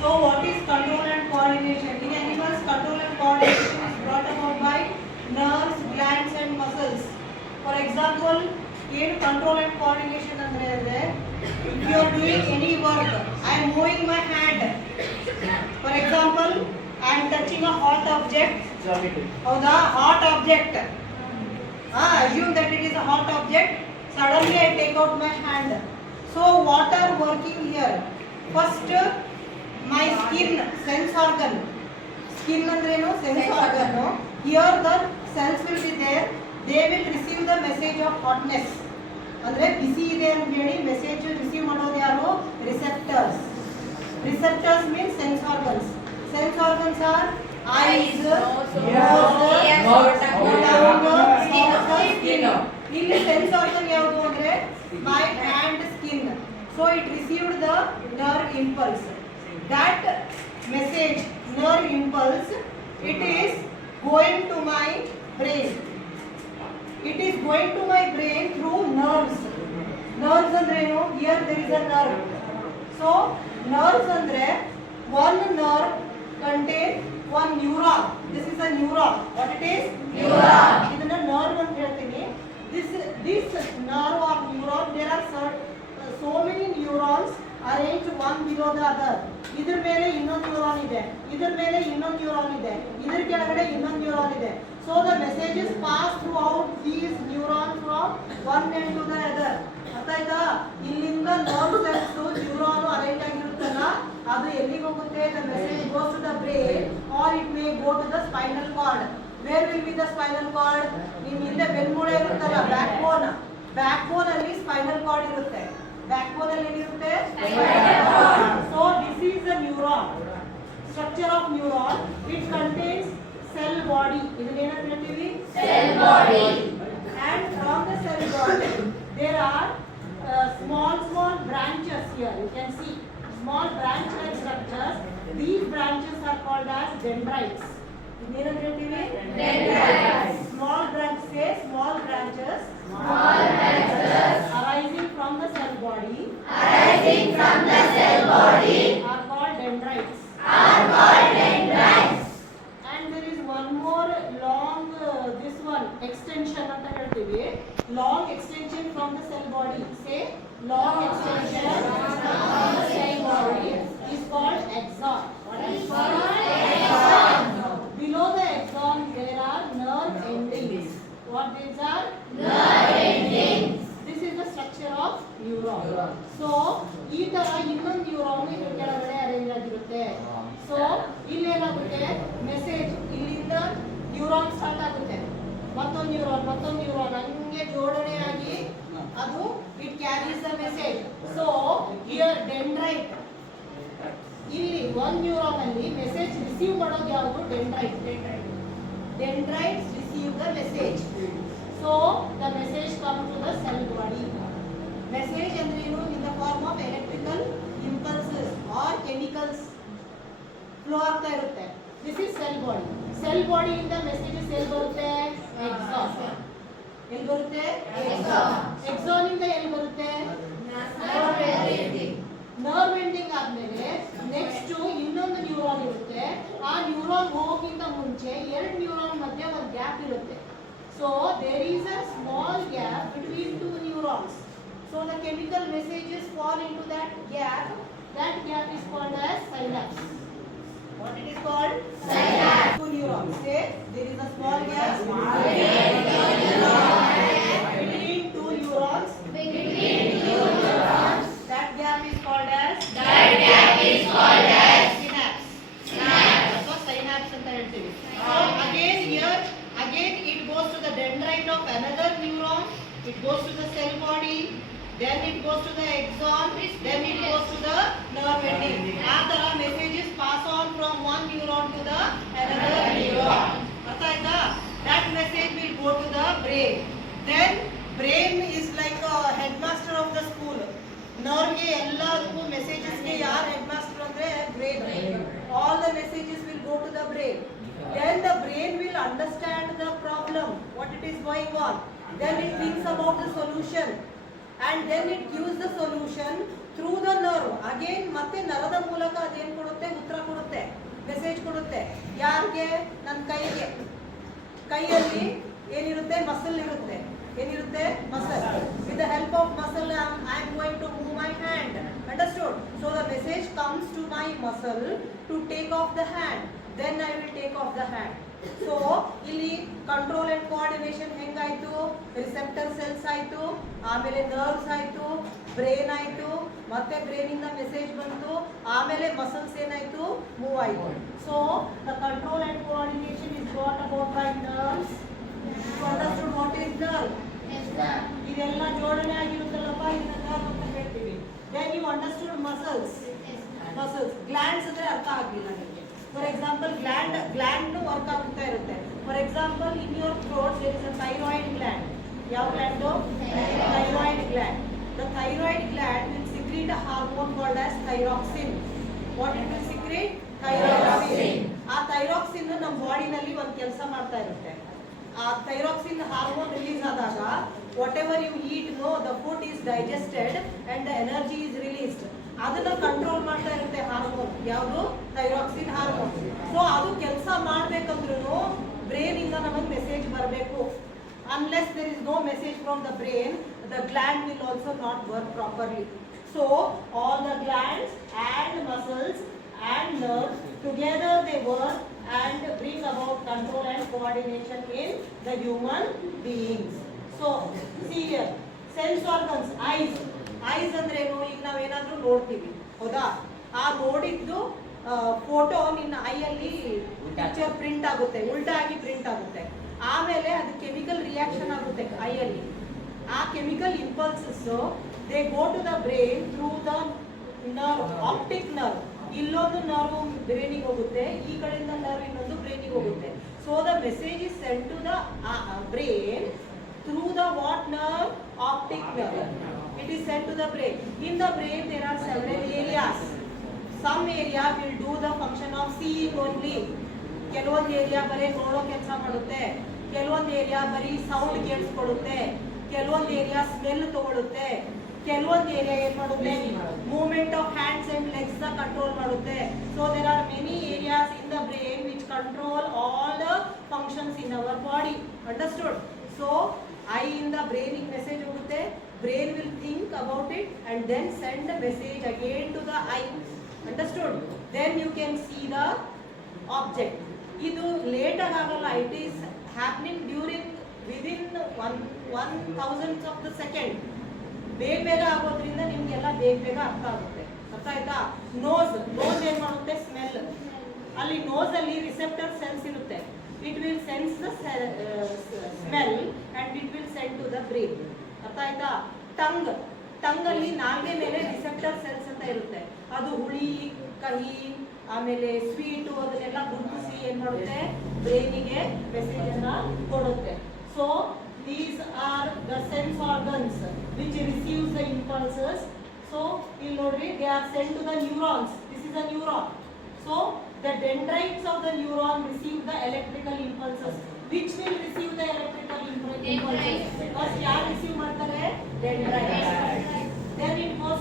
So what is control and coordination? In animals, control and coordination is brought about by nerves, glands and muscles. For example, ಏನು control and coordination ಅಂದ್ರೆ if you are doing any work, I am moving my hand. For example, I am touching a hot object. ಹೌದಾ, hot object. Assume that it is a hot object. Suddenly I take out my hand. So what are working here? First, my skin, sense organ. Skin andreno sense organ. Here the cells will be there. They will receive the message of hotness. Andre bisi ide anta heli message receive madodu yaru? Receptors. Receptors means sense organs. Sense organs are eyes, nose, skin. ಇಲ್ಲಿ sense organ ಯಾವುದು ಅಂದ್ರೆ my hand skin. So it received the nerve impulse. That message, nerve impulse, it is going to my brain. It is going to my brain through nerves. Nerves andre ಏನು? Here there is a nerve. So nerves andre one nerve contain one neuron. This is a neuron. What it is? Neuron. ಇದನ್ನ nerve ಅಂತ ಹೇಳ್ತೀನಿ. This nerve or neuron, there are so many neurons arranged one below the other. ಇದರ ಮೇಲೆ ಇನ್ನೊಂದು neuron ಇದೆ, ಇದರ ಮೇಲೆ ಇನ್ನೊಂದು ನ್ಯೂರಾನ್ ಇದೆ, ಇದರ ಕೆಳಗಡೆ ಇನ್ನೊಂದು ನ್ಯೂರಾನ್ ಇದೆ. So the messages pass throughout these neurons from one end to the other. ಅರ್ಥ ಆಯ್ತಾ? ಇಲ್ಲಿಂದ nerve cells ನ್ಯೂರಾನ್ ಅರೇಂಜ್ ಆಗಿರುತ್ತಲ್ಲ, ಅದು ಎಲ್ಲಿಗೆ ಹೋಗುತ್ತೆ? The message goes to the brain or it may go to the spinal cord. Where will be the spinal cord? ನಿಮ್ಮ ಹಿಂದೆ ಬೆನ್ಮೂಳೆ ಇರುತ್ತಲ್ಲ, backbone ಅಲ್ಲಿ ಸ್ಪೈನಲ್ ಕಾರ್ಡ್ ಇರುತ್ತೆ. ಬ್ಯಾಕ್ಬೋನ್ ಅಲ್ಲಿ ಏನಿರುತ್ತೆ? So this is the neuron. Structure of neuron. It contains cell body. ಇದನ್ನ ಏನಂತ ಹೇಳ್ತೀವಿ? Cell body. And from the cell body there are small branches here. You can see small branch like structures. These branches are called as dendrites. ಏನಂತ ಹೇಳ್ತೀವಿ? Dendrites. Small branches arising from the cell body are called dendrites. And there is one more long this one extension anta ಹೇಳ್ತೀವಿ. Long extension from the cell body. Say long extension from the cell body is called axon. What is called? Axon. Below the axon there are nerve endings. What these are? Nerve endings. This is the structure of neuron. So ಈ ತರ ಇನ್ನೊಂದು neuron ಇದರ ಕೆಳಗಡೆ arrange ಆಗಿರುತ್ತೆ. So ಇಲ್ಲಿ ಏನಾಗುತ್ತೆ? Message ಇಲ್ಲಿಂದ neuron start ಆಗುತ್ತೆ, ಮತ್ತೊಂದು ನ್ಯೂರಾನ್ ಹಂಗೆ ಜೋಡಣೆ ಆಗಿ ಅದು it carries the message. So here dendrite, ಇಲ್ಲಿ ಒಂದು ನ್ಯೂರಾನ್ ಅಲ್ಲಿ ಮೆಸೇಜ್ ರಿಸೀವ್ ಮಾಡೋದು ಯಾವುದು? Dendrites receive the message. So the message comes to the cell body. Message ಅಂದ್ರೆ ಏನು? In the form of electrical impulses or chemicals flow ಆಗ್ತಾ ಇರುತ್ತೆ. This is cell body. Cell body ಇಂದ messages ಎಲ್ಲಿ ಬರುತ್ತೆ? Axon. ಎಲ್ಲಿ ಬರುತ್ತೆ? Axon ಇಂದ ಎಲ್ಲಿ ಬರುತ್ತೆ? Nerve ending ಆದ್ಮೇಲೆ ನೆಕ್ಸ್ಟ್ ಇನ್ನೊಂದು ನ್ಯೂರಾನ್ ಇರುತ್ತೆ. ಆ ನ್ಯೂರಾನ್ ಹೋಗೋಕ್ಕಿಂತ ಮುಂಚೆ ಎರಡು ನ್ಯೂರಾನ್ ಮಧ್ಯೆ ಒಂದು ಗ್ಯಾಪ್ ಇರುತ್ತೆ. So there is a small gap between two neurons. So the chemical messages fall in to that gap. That gap is called as synapse. What it is called? Synapse. Two neurons. Say there is a small gap between two neurons. That gap is called as synapse. That's what synapse anta ಹೇಳ್ತೀವಿ. So again it goes to the dendrite of another neuron. It goes to the cell body. Then it goes to the axon. Then it goes to the nerve ending. ಆ ತರ messages pass on from one neuron to the another neuron. ಅರ್ಥ ಆಯ್ತಾ? That message will go to the brain. Then brain is like a headmaster of the school. ನರ್ವ್ಗೆ ಎಲ್ಲದಕ್ಕೂ ಮೆಸೇಜಸ್ಗೆ ಯಾರು head master ಅಂದ್ರೆ brain. All the messages will go to the brain. Then the brain will understand the problem, what it is going on. Then it thinks about the solution and then it gives the solution through the nerve. Again ಮತ್ತೆ ನರದ ಮೂಲಕ ಅದೇನ್ ಕೊಡುತ್ತೆ, ಉತ್ತರ ಕೊಡುತ್ತೆ, message ಕೊಡುತ್ತೆ. ಯಾರಿಗೆ? ನನ್ನ ಕೈಯಲ್ಲಿ ಏನಿರುತ್ತೆ, ಮಸಲ್ ಇರುತ್ತೆ. ಏನಿರುತ್ತೆ? Muscle. With the help of muscle I am going to move my hand. Understood? So the message comes to my muscle to take off the hand. Then I will take off the hand. So ಇಲ್ಲಿ control and coordination ಹೆಂಗಾಯ್ತು? Receptor cells ಆಯ್ತು, ಆಮೇಲೆ nerves ಆಯ್ತು, brain ಆಯ್ತು, ಮತ್ತೆ brain ಇಂದ message ಬಂತು, ಆಮೇಲೆ ಮಸಲ್ಸ್ ಏನಾಯ್ತು? ಮೂವ್ ಆಯ್ತು. So the control and coordination is got about by nerves. You understood what is nerve? ಇದೆಲ್ಲ ಜೋಡಣೆ ಆಗಿರುತ್ತಲ್ಲಪ್ಪ, ಇದನ್ನ ನರ್ವ್ ಅಂತ ಹೇಳ್ತೀವಿ. Then you understood muscles. Glands ಅಂದ್ರೆ ಅರ್ಥ ಆಗಲಿಲ್ಲ ನಿಮಗೆ. ಫಾರ್ ಎಕ್ಸಾಂಪಲ್ ಗ್ಲ್ಯಾಂಡ್ ವರ್ಕ್ ಆಗ್ತಾ ಇರುತ್ತೆ. For example in your throat there is a thyroid gland. ಯಾವ gland? Thyroid gland. The thyroid gland will secrete a hormone called as thyroxine. What it will secrete? Thyroxine. ಆ thyroxine ನಮ್ಮ ಬಾಡಿನಲ್ಲಿ ಒಂದು ಕೆಲಸ ಮಾಡ್ತಾ ಇರುತ್ತೆ. ಆ ಥೈರಾಕ್ಸಿನ್ ಹಾರ್ಮೋನ್ ರಿಲೀಸ್ ಆದಾಗ whatever you eat, no, the food is digested and the energy is released. ಅದನ್ನ control ಮಾಡ್ತಾ ಇರುತ್ತೆ ಹಾರ್ಮೋನ್. ಯಾವುದು? Thyroxine hormone. ಸೊ ಅದು ಕೆಲಸ ಮಾಡ್ಬೇಕಂದ್ರೂ ಬ್ರೈನ್ ಇಂದ ನಮಗೆ ಮೆಸೇಜ್ ಬರಬೇಕು. Unless there is no message from the brain, the gland will also not work properly. So all the glands and muscles and nerves together they work and bring about control and coordination in the human beings. So see here, sense organs, eyes ಅಂದ್ರೆ ಏನು? ಈಗ ನಾವೇನಾದ್ರೂ ನೋಡ್ತೀವಿ, ಹೌದಾ? ಆ ನೋಡಿದ್ದು photo ನಿನ್ನ ಐಯಲ್ಲಿ picture print ಆಗುತ್ತೆ, ಉಲ್ಟಾಗಿ ಪ್ರಿಂಟ್ ಆಗುತ್ತೆ. ಆಮೇಲೆ ಅದು ಕೆಮಿಕಲ್ ರಿಯಾಕ್ಷನ್ ಆಗುತ್ತೆ ಐಯಲ್ಲಿ. ಆ chemical impulses they go to the brain through the nerve, optic nerve. ಇಲ್ಲೊಂದು ನರ್ವ್ ಬ್ರೈನಿಗೆ ಹೋಗುತ್ತೆ, ಈ ಕಡೆಯಿಂದ ನರ್ವ್ ಇನ್ನೊಂದು ಬ್ರೈನಿಗೆ ಹೋಗುತ್ತೆ. So the message is sent to the brain through the what nerve? Optic nerve. It is sent to the brain. In the brain there are several areas. Some area will do the function of seeing only. ಕೆಲವೊಂದು area ಬರೀ ನೋಡೋ ಕೆಲಸ ಮಾಡುತ್ತೆ, ಕೆಲವೊಂದು area ಬರೀ sound ಕೇಳಿಸ್ಕೊಡುತ್ತೆ, ಕೆಲವೊಂದು area smell ತಗೊಳುತ್ತೆ, ಕೆಲವೊಂದು ಏರಿಯಾ ಏನ್ ಮಾಡುತ್ತೆ? Movement of hands and legs ನ ಕಂಟ್ರೋಲ್ ಮಾಡುತ್ತೆ. So there are many areas in the brain which control all the functions in our body. Understood? So eye ಇಂದ ಬ್ರೈನಿಗೆ ಮೆಸೇಜ್ ಹೋಗುತ್ತೆ, brain will think about it and then send the message again to the eye. Understood? Then you can see the object. Idu late agagalla, it is happening within 1/1000th of the second. ಬೇಗ ಆಗೋದ್ರಿಂದ ನಿಮ್ಗೆಲ್ಲ ಬೇಗ ಅರ್ಥ ಆಗುತ್ತೆ. ಅರ್ಥ ಆಯ್ತಾ? Nose ಏನ್ ಮಾಡುತ್ತೆ? ಸ್ಮೆಲ್. ಅಲ್ಲಿ ನೋಸ್ ಅಲ್ಲಿ ರಿಸೆಪ್ಟರ್ ಸೆನ್ಸ್ ಇರುತ್ತೆ. It will sense the smell and it will send to the brain. ಅರ್ಥ ಆಯ್ತಾ? ಟಂಗ್ ಅಲ್ಲಿ ನಾಲ್ಗೆ ಮೇಲೆ ರಿಸೆಪ್ಟರ್ ಸೆಲ್ಸ್ ಅಂತ ಇರುತ್ತೆ. ಅದು ಹುಳಿ, ಕಹಿ, ಆಮೇಲೆ ಸ್ವೀಟು ಅದನ್ನೆಲ್ಲ ಗುರುತಿಸಿ ಏನ್ ಮಾಡುತ್ತೆ? ಬ್ರೈನಿಗೆ ಮೆಸೇಜ್ ಅನ್ನ ಕೊಡುತ್ತೆ. So these are the sense organs which receives the impulses. So you notice they are sent to the neurons. This is a neuron. So the dendrites of the neuron receive the electrical impulses. Which will receive the electrical impulses? First yaar receive ಮಾಡ್ತಾರೆ? Dendrites. Then it goes